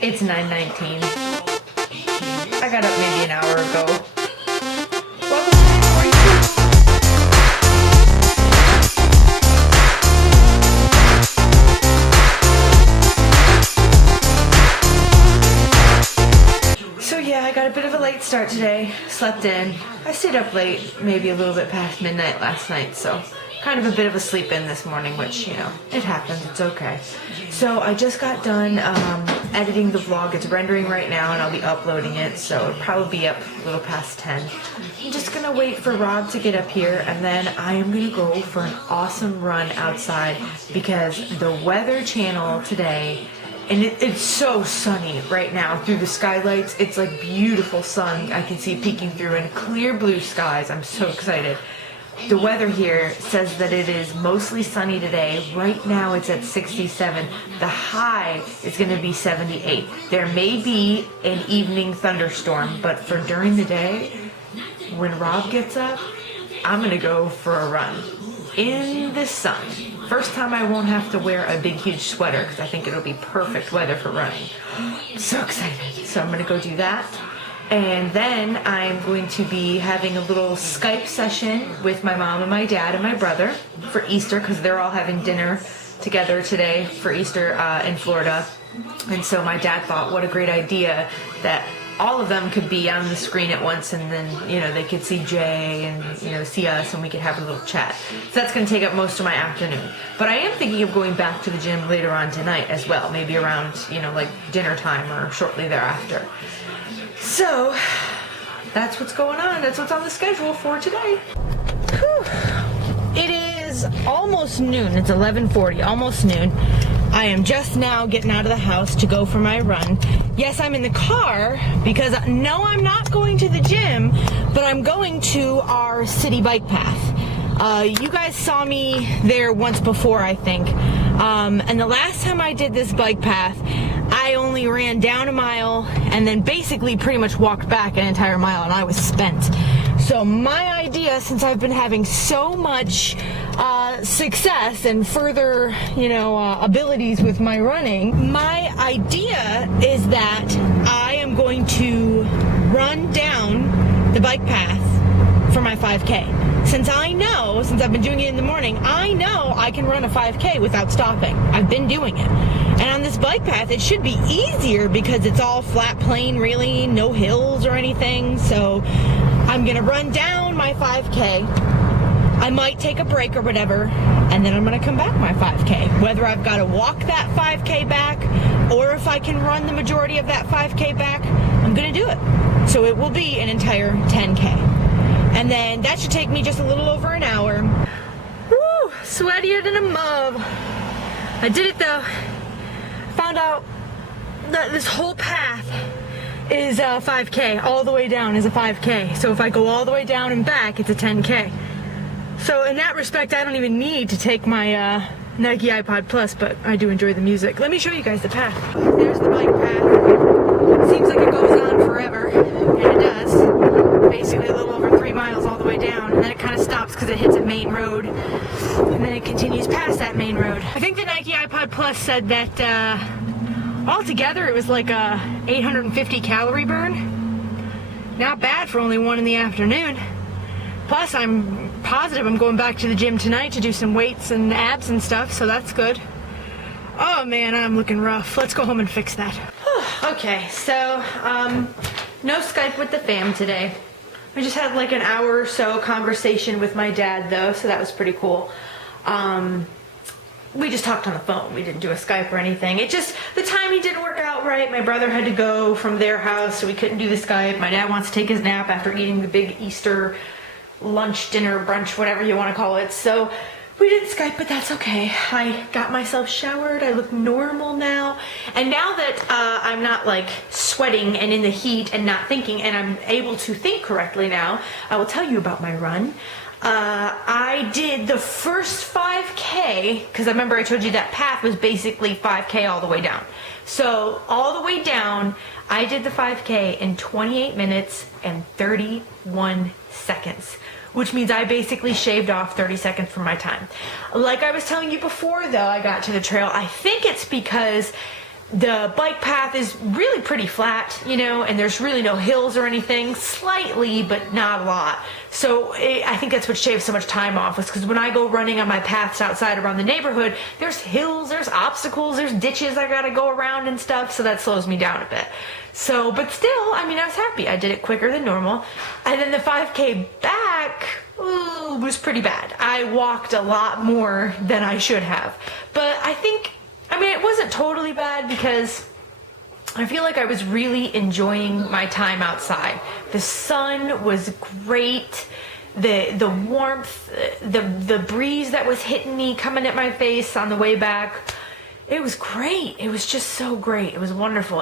It's 9:19. I got up maybe an hour ago. So yeah, I got a bit of a late start today. Slept in. I stayed up late, maybe a little bit past midnight last night, so kind of a bit of a sleep in this morning, which, you know, it happens, it's okay. So I just got done editing the vlog. It's rendering right now and I'll be uploading it, so it'll probably be up a little past 10. I'm just gonna wait for Rob to get up here and then I am gonna go for an awesome run outside because the Weather Channel today, and it's so sunny right now through the skylights. It's like beautiful sun I can see peeking through and clear blue skies. I'm so excited. The weather here says that it is mostly sunny today. Right now it's at 67. The high is going to be 78. There may be an evening thunderstorm, but for during the day, when Rob gets up, I'm going to go for a run in the sun. First time I won't have to wear a big huge sweater because I think it'll be perfect weather for running. I'm so excited. So I'm going to go do that. And then I'm going to be having a little Skype session with my mom and my dad and my brother for Easter because they're all having dinner together today for Easter in Florida. And so my dad thought, what a great idea that all of them could be on the screen at once and then, you know, they could see Jay and, you know, see us and we could have a little chat. So that's going to take up most of my afternoon. But I am thinking of going back to the gym later on tonight as well, maybe around, you know, like dinner time or shortly thereafter. So, that's what's going on. That's what's on the schedule for today. Whew. It is almost noon. It's 11:40, almost noon. I am just now getting out of the house to go for my run. Yes, I'm in the car because no, I'm not going to the gym, but I'm going to our city bike path. You guys saw me there once before, I think. And the last time I did this bike path, I only ran down a mile and then basically pretty much walked back an entire mile and I was spent. So my idea, since I've been having so much success and further, you know, abilities with my running, my idea is that I am going to run down the bike path for my 5K. Since I've been doing it in the morning, I know I can run a 5K without stopping. I've been doing it. And on this bike path, it should be easier because it's all flat plain, really, no hills or anything. So I'm gonna run down my 5K. I might take a break or whatever, and then I'm gonna come back my 5K. Whether I've gotta walk that 5K back, or if I can run the majority of that 5K back, I'm gonna do it. So it will be an entire 10K. And then that should take me just a little over an hour. Woo! Sweatier than a mug. I did it though. Found out that this whole path is 5K. All the way down is a 5K. So if I go all the way down and back, it's a 10K. So in that respect, I don't even need to take my Nike iPod Plus, but I do enjoy the music. Let me show you guys the path. There's the bike path. Seems like it goes on forever, and it does. Basically a little over 3 miles all the way down, and then it kind of stops because it hits a main road, and then it continues past that main road. I think the Nike iPod Plus said that altogether it was like a 850 calorie burn. Not bad for only 1 in the afternoon. Plus I'm positive I'm going back to the gym tonight to do some weights and abs and stuff, so that's good. Oh man, I'm looking rough. Let's go home and fix that. Okay, so no Skype with the fam today. I just had like an hour or so conversation with my dad though, so that was pretty cool. We just talked on the phone. We didn't do a Skype or anything. It just, the timing didn't work out right. My brother had to go from their house, so we couldn't do the Skype. My dad wants to take his nap after eating the big Easter lunch, dinner, brunch, whatever you want to call it. So we didn't Skype, but that's okay. I got myself showered. I look normal now. And now that I'm not like sweating and in the heat and not thinking, and I'm able to think correctly now, I will tell you about my run. I did the first 5K, because I remember I told you that path was basically 5K all the way down. So all the way down, I did the 5K in 28 minutes and 31 seconds, which means I basically shaved off 30 seconds from my time. Like I was telling you before though, I got to the trail, I think it's because the bike path is really pretty flat, you know, and there's really no hills or anything, slightly, but not a lot. So I think that's what shaved so much time off, was because when I go running on my paths outside around the neighborhood, there's hills, there's obstacles, there's ditches I gotta go around and stuff, so that slows me down a bit. So, but still, I mean, I was happy. I did it quicker than normal. And then the 5K back, ooh, was pretty bad. I walked a lot more than I should have. But I think, I mean, it wasn't totally bad because I feel like I was really enjoying my time outside. The sun was great. The warmth, the breeze that was hitting me, coming at my face on the way back. It was great. It was just so great. It was wonderful.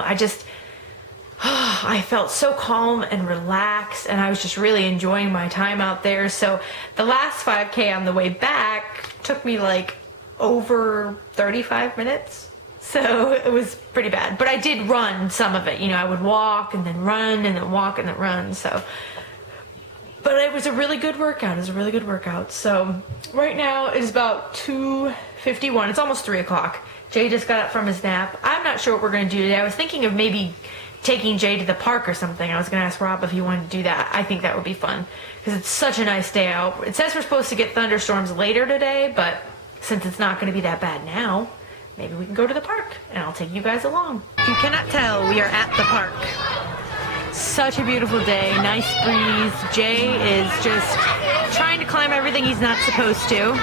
I felt so calm and relaxed, and I was just really enjoying my time out there. So the last 5K on the way back took me like over 35 minutes. So it was pretty bad. But I did run some of it. You know, I would walk and then run and then walk and then run. So, but it was a really good workout. It was a really good workout. So right now it is about 2:51. It's almost 3 o'clock. Jay just got up from his nap. I'm not sure what we're going to do today. I was thinking of maybe taking Jay to the park or something. I was going to ask Rob if he wanted to do that. I think that would be fun because it's such a nice day out. It says we're supposed to get thunderstorms later today, but since it's not going to be that bad now, maybe we can go to the park and I'll take you guys along. If you cannot tell, we are at the park. Such a beautiful day, nice breeze. Jay is just trying to climb everything he's not supposed to.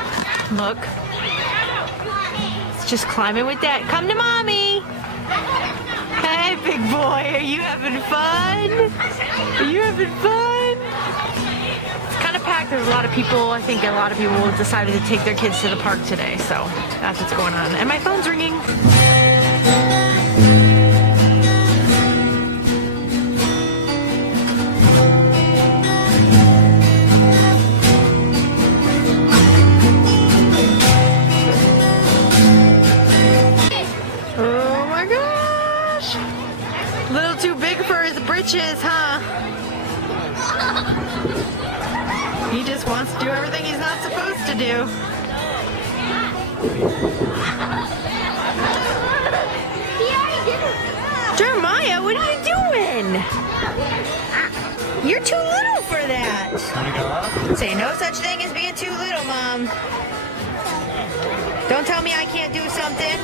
Look. He's just climbing with Dad. Come to Mommy. Hey, big boy, are you having fun? Are you having fun? It's kind of packed. There's a lot of people. I think a lot of people decided to take their kids to the park today, so that's what's going on. And my phone's ringing. Huh? He just wants to do everything he's not supposed to do. Jeremiah, what are you doing? You're too little for that. Say no such thing as being too little, Mom. Don't tell me I can't do something.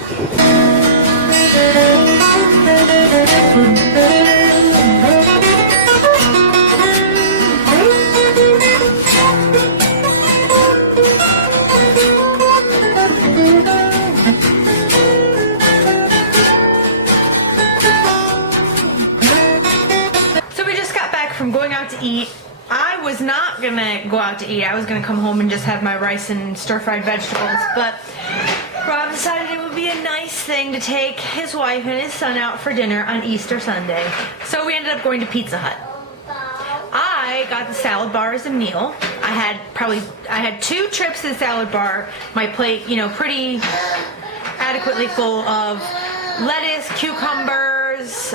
From going out to eat. I was not gonna go out to eat. I was gonna come home and just have my rice and stir-fried vegetables, but Rob decided it would be a nice thing to take his wife and his son out for dinner on Easter Sunday. So we ended up going to Pizza Hut. I got the salad bar as a meal. I had 2 trips to the salad bar. My plate, you know, pretty adequately full of lettuce, cucumbers,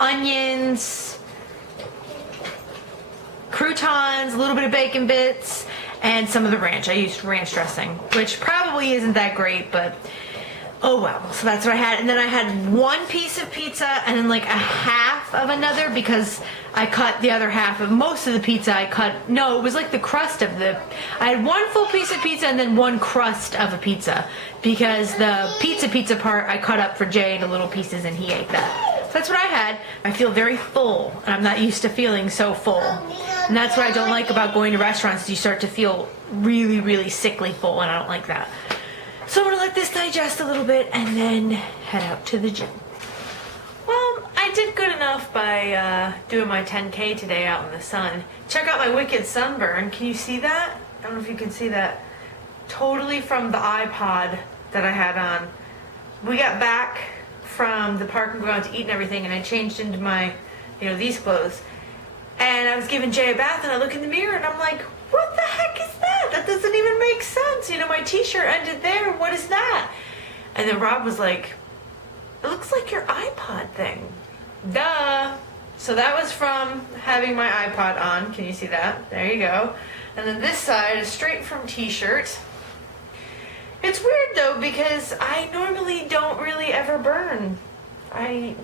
onions, croutons, a little bit of bacon bits, and some of the ranch. I used ranch dressing, which probably isn't that great, but oh well. So that's what I had. And then I had 1 piece of pizza and then like a half of another because I cut the other half of most of the pizza. No, it was like the crust of I had 1 full piece of pizza and then 1 crust of a pizza because the pizza part I cut up for Jay into little pieces and he ate that. So that's what I had. I feel very full, and I'm not used to feeling so full. And that's what I don't like about going to restaurants, is you start to feel really, really sickly full, and I don't like that. So I'm gonna let this digest a little bit and then head out to the gym. Well, I did good enough by doing my 10K today out in the sun. Check out my wicked sunburn. Can you see that? I don't know if you can see that. Totally from the iPod that I had on. We got back from the park and going out to eat and everything, and I changed into my, you know, these clothes. And I was giving Jay a bath, and I look in the mirror, and I'm like, what the heck is that? That doesn't even make sense. You know, my t-shirt ended there. What is that? And then Rob was like, it looks like your iPod thing. Duh. So that was from having my iPod on. Can you see that? There you go. And then this side is straight from t-shirt. It's weird though because I normally don't really ever burn. I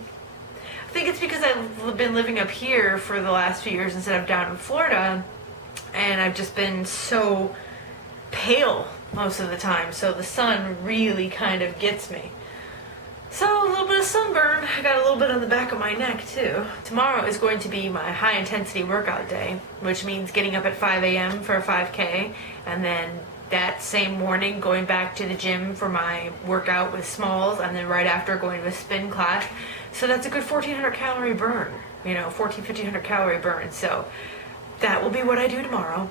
think it's because I've been living up here for the last few years instead of down in Florida, and I've just been so pale most of the time, so the sun really kind of gets me. So a little bit of sunburn. I got a little bit on the back of my neck too. Tomorrow is going to be my high intensity workout day, which means getting up at 5 a.m. for a 5K, and then that same morning going back to the gym for my workout with Smalls, and then right after going to a spin class. So that's a good 1,400 calorie burn, 1,500 calorie burn. So that will be what I do tomorrow.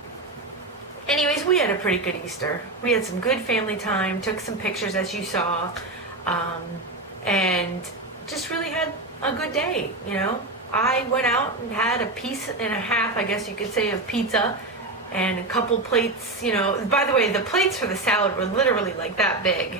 Anyways, we had a pretty good Easter. We had some good family time, took some pictures as you saw, and just really had a good day, I went out and had a piece and a half, I guess you could say, of pizza and a couple plates, By the way, the plates for the salad were literally like that big.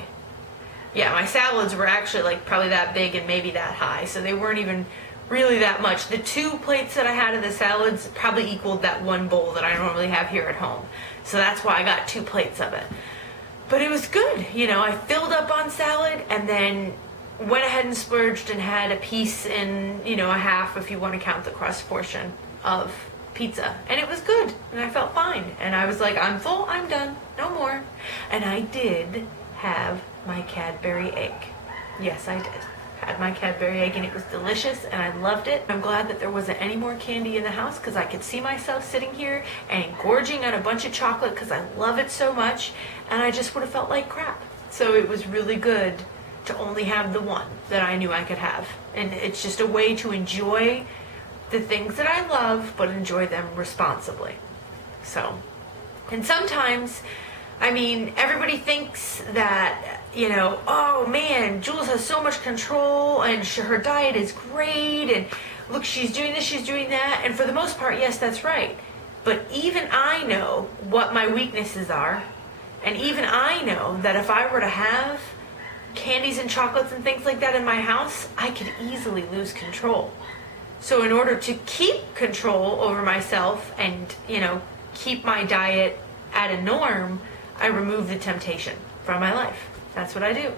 Yeah, my salads were actually like probably that big and maybe that high, so they weren't even really that much. The 2 plates that I had of the salads probably equaled that 1 bowl that I normally have here at home. So that's why I got 2 plates of it. But it was good, I filled up on salad and then went ahead and splurged and had a piece and, a half if you want to count the crust portion of pizza. And it was good and I felt fine. And I was like, I'm full, I'm done, no more. And I did have my Cadbury egg. Yes, I did. Had my Cadbury egg and it was delicious and I loved it. I'm glad that there wasn't any more candy in the house because I could see myself sitting here and gorging on a bunch of chocolate because I love it so much, and I just would have felt like crap. So it was really good to only have the one that I knew I could have. And it's just a way to enjoy the things that I love, but enjoy them responsibly. So, and sometimes, everybody thinks that, oh man, Jules has so much control and her diet is great and look, she's doing this, she's doing that. And for the most part, yes, that's right. But even I know what my weaknesses are. And even I know that if I were to have candies and chocolates and things like that in my house, I could easily lose control. So in order to keep control over myself and, keep my diet at a norm, I remove the temptation from my life. That's what I do.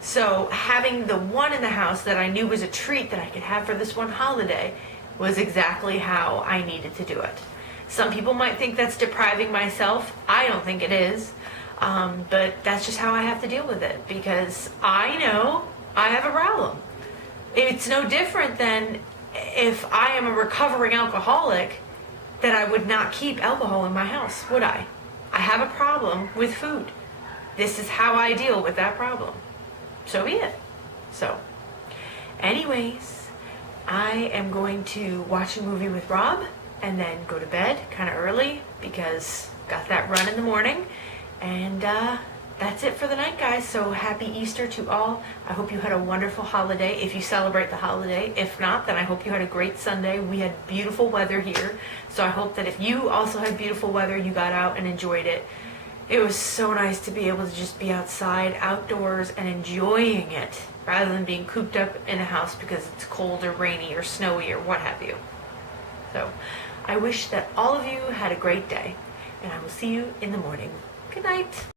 So having the one in the house that I knew was a treat that I could have for this one holiday was exactly how I needed to do it. Some people might think that's depriving myself. I don't think it is. But that's just how I have to deal with it because I know I have a problem. It's no different than if I am a recovering alcoholic, that I would not keep alcohol in my house, would I? I have a problem with food. This is how I deal with that problem. So be it. So, anyways, I am going to watch a movie with Rob and then go to bed kind of early because got that run in the morning. And that's it for the night, guys. So happy Easter to all. I hope you had a wonderful holiday if you celebrate the holiday. If not, then I hope you had a great Sunday. We had beautiful weather here. So I hope that if you also had beautiful weather, you got out and enjoyed it. It was so nice to be able to just be outside, outdoors, and enjoying it rather than being cooped up in a house because it's cold or rainy or snowy or what have you. So I wish that all of you had a great day, and I will see you in the morning. Good night.